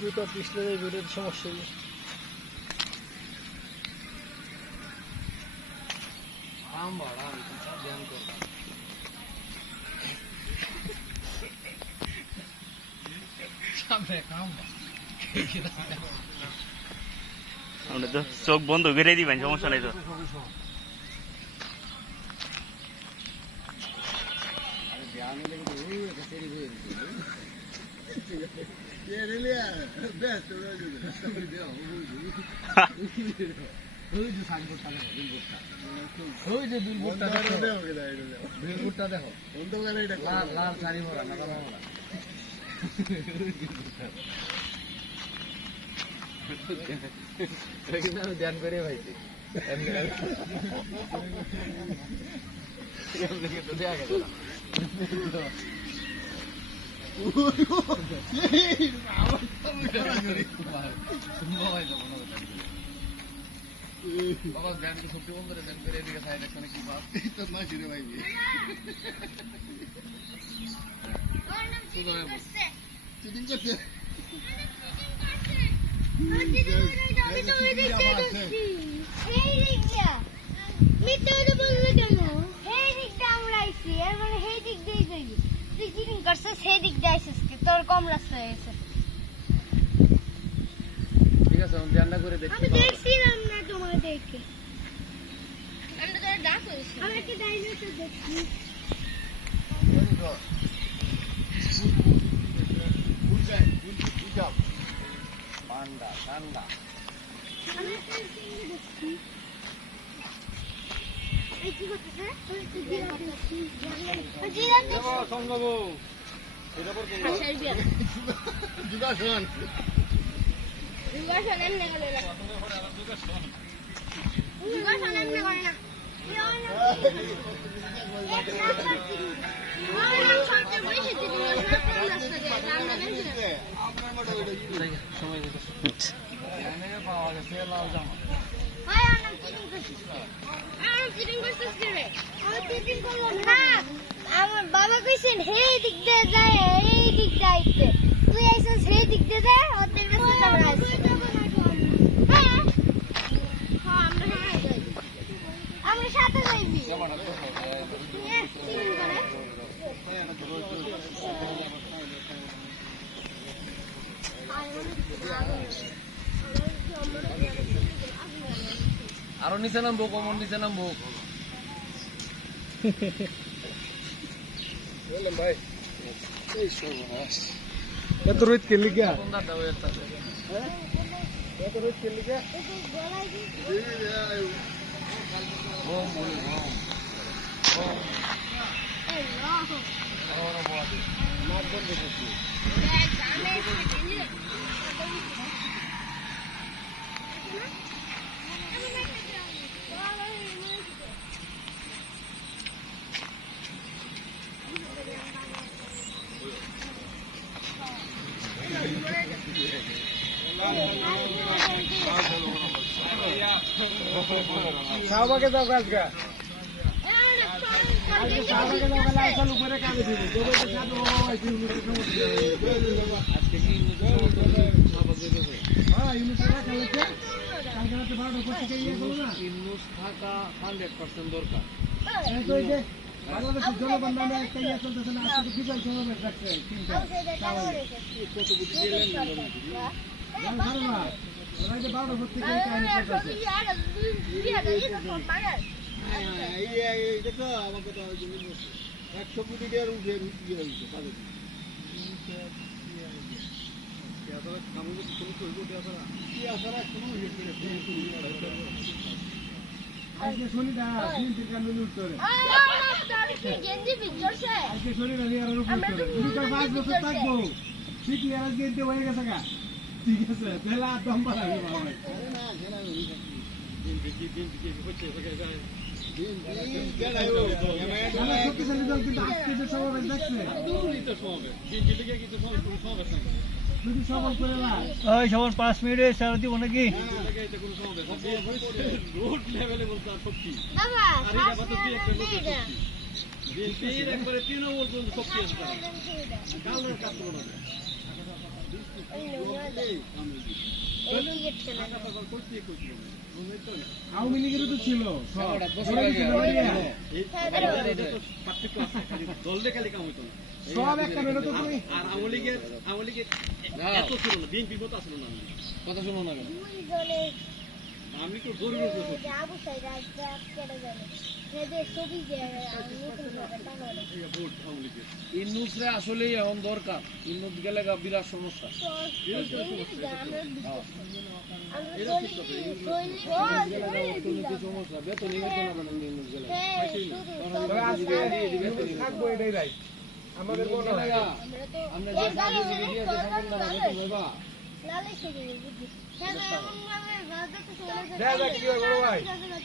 জুতা পিছলে বেডের সমস্যা নেই। চোখ বন্ধ করে দিবেন, সমস্যা নেই তো। ধ্যান করে ভাইছি বাবা ধ্যান সত্যি বন্ধুরা ধ্যান করে এদিকে সাইড এখানে কি বাপ তো না ছিড়ে ভাই চিটিং করছে তোর কম রাস্তা হয়েছে। ঠিক আছে আমি ধ্যানটা করে দেখছি। আমি দেখছিলাম না তোমার দেখে, আমি তোর ডাক করেছি। আমি একটা ডাইনোসর দেখছি। পান্ডা পান্ডা আমি একটা চিংড়ি দেখছি। এই কি করতেছে? জিরাফ দেখছি। সংগবু এটা পর কোন যুগাসন যুগাসন এমনি করে না, যুগাসন এমনি করে না। আমার বাবা কইছেন হে দিক দিয়ে যায়, এই দিক দিয়ে আইতে, তুই আইছিস হে দিক দিয়ে যায়, ওদের কাছে আমরা আইছি। আমরা সাথে যাইবি। আরো নিচে নামবো, কমন নিচে নামবো। ভাই এত রোদ কে লিগা? এত রোদ কে লিগা? শাহবাগে যাও গাছগা, শাহবাগে যাও গাছ লাল উপরে কামে দিবি দেবে তো সাথে হ্যাঁ ইউনিট টাকা খেলেছে কালকে রাতে 12টা পর থেকে ইয়ে করো না। ইউনিট থাকা 100% দরকার। এই তো এই যে বাংলাদেশের জনবন্ধনে একটা ইয়ে চলতেছে না, আজকে বিজয় সমাবেশ রাখছে তিনটা কত বুদ্ধি দিলেন না জানো না ওরা যে 12টা পর থেকে এই কাহিনী চলতেছে। এই দেখো আমার কথা 100 কোটি টাকার উঠে ইয়ে হয়েছে কাজে আজকে শনি না তিনটি কান্দে লুট করে আজকে শনি না আর উপর করে 5 বছর থাকবো ঠিক আর গেতে হয়ে গেছে গা। ঠিক আছে তাহলে আর দম পালাবে বাবা না জেলা দিন হচ্ছে হয়ে যায় দিন কেডাইও আমরা শক্তিশালী দল কিন্তু আজকে যে সমাবেশ দেখছে দূরই তো সমাবেশ দিন দিলে কি তো সমাবেশ যদি সবল করে না ওই সবার 5 মিনিটে ছাড় দিব নাকি? রোড লেভেলে বলতে শক্তি বাবা আর এটা বাদ দিয়ে একটা নতুন শক্তি বিএনপির একবারে তৃণমূল পর্যন্ত শক্তি আছে কালনার কাজ করো না আওয়ামী লীগেরও তো ছিল দললে খালি কাম হইতো না সব একটা বেরো তো তুমি আর আওয়ামী লীগের এত ছিল না বিএনপি মতো আসলো না কথা শুনো না আমি তো গরিব আবু সাইদ রাজা কেটে যাবে হেদে ছবি যে ভোট আওয়ামী লীগের ইন্নুসরে আসলেই এখন দরকার ইন্নুস গেলে বিরাট সমস্যা সমস্যা বেতন ইন্নুস গেলে থাকবো এটাই রাইট আমাদের মনে হয় আমরা যে কাজে দিয়ে থাকেন না বেতন হইবা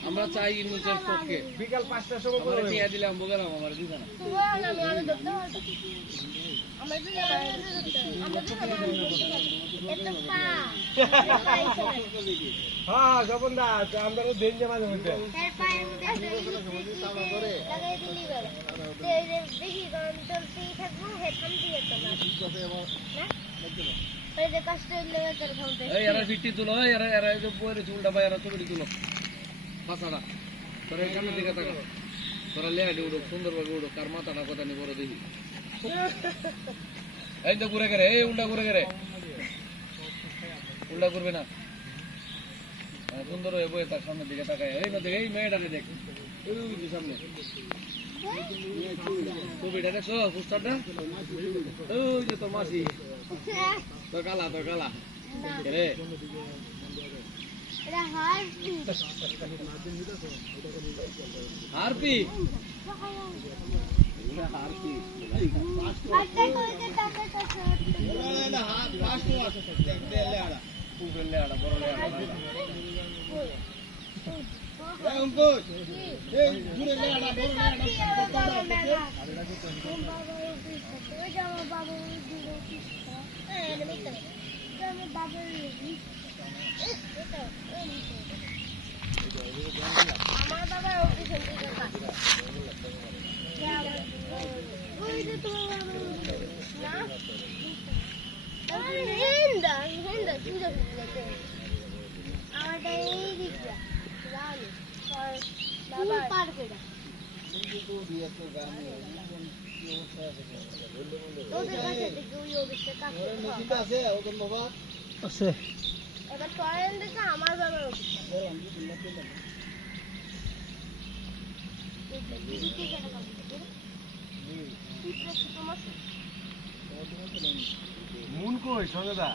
আমরা চাই ইন্নুসের পক্ষে বিকাল 5টার সময় করে টিয়া দিলাম বগেলাম আমার দিবে না হ্যাঁ যখন দা আমরা তো দেন যে মাঝে মধ্যে ফিফটি তুলো এরা চুলটা বা এরা ছবিটি তুলো পাশাটা তোরা এখানে দিকে থাকা তোরা লেহাটি উঠো সুন্দরভাবে উঠো কার মাথাটা কথা নিয়ে বড় দেখি এই তো ঘুরে গেলে এই উল্টা ঘুরে গেলে উল্টা করবে না সুন্দর হয়ে বয়ে তার সামনের দিকে তাকায় এই না দেখে এই মেয়েটাকে দেখ ওই সামনে ছবিটা দেখছো পোস্টারটা ওই যে তোর মাসি তোর কালা রে হারপি আমার বাবার অফিসে আছে এবার টরেন দেখে আমার বাবার মুন কই সঙ্গদা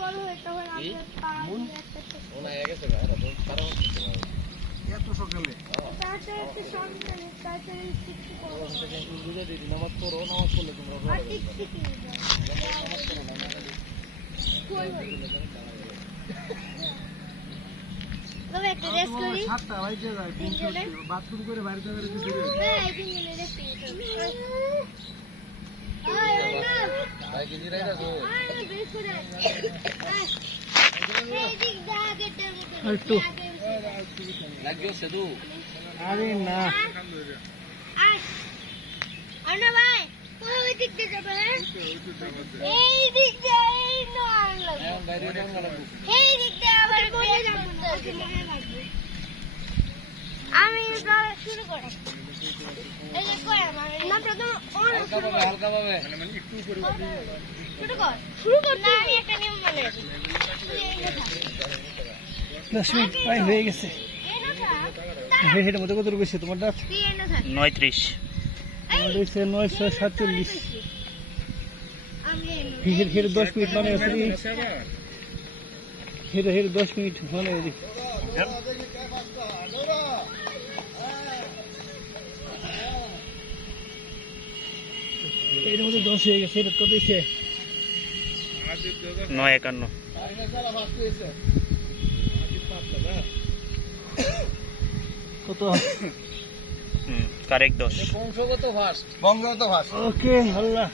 বড় হয়ে তখন এত সকালে নামাজ পড়ো নামাজ পড়লে তোমরা একটা রেস্ট করি বাথরুম করে বাড়িতে আরে না ভাই ওই দিক দিয়ে যাবে এই দিক দিয়ে এই দিক দিয়ে আবার আমি শুরু করে এই যে কই আমার না প্রথম হালকা ভাবে শুরু কর না আমি একটা নিয়ম মানে 10 মিনিট প্রায় হয়ে গেছে হেডের মধ্যে কত রয়েছে তোমারটা 39 আমার রয়েছে 947 হেড 10 মিনিট মানে হেড 10 মিনিট মানে এর মধ্যে 10 হয়ে গেছে এটা কত দিছে 951 কত কারেক্ট 10 বংশগত ফার্স্ট ওকে আল্লাহ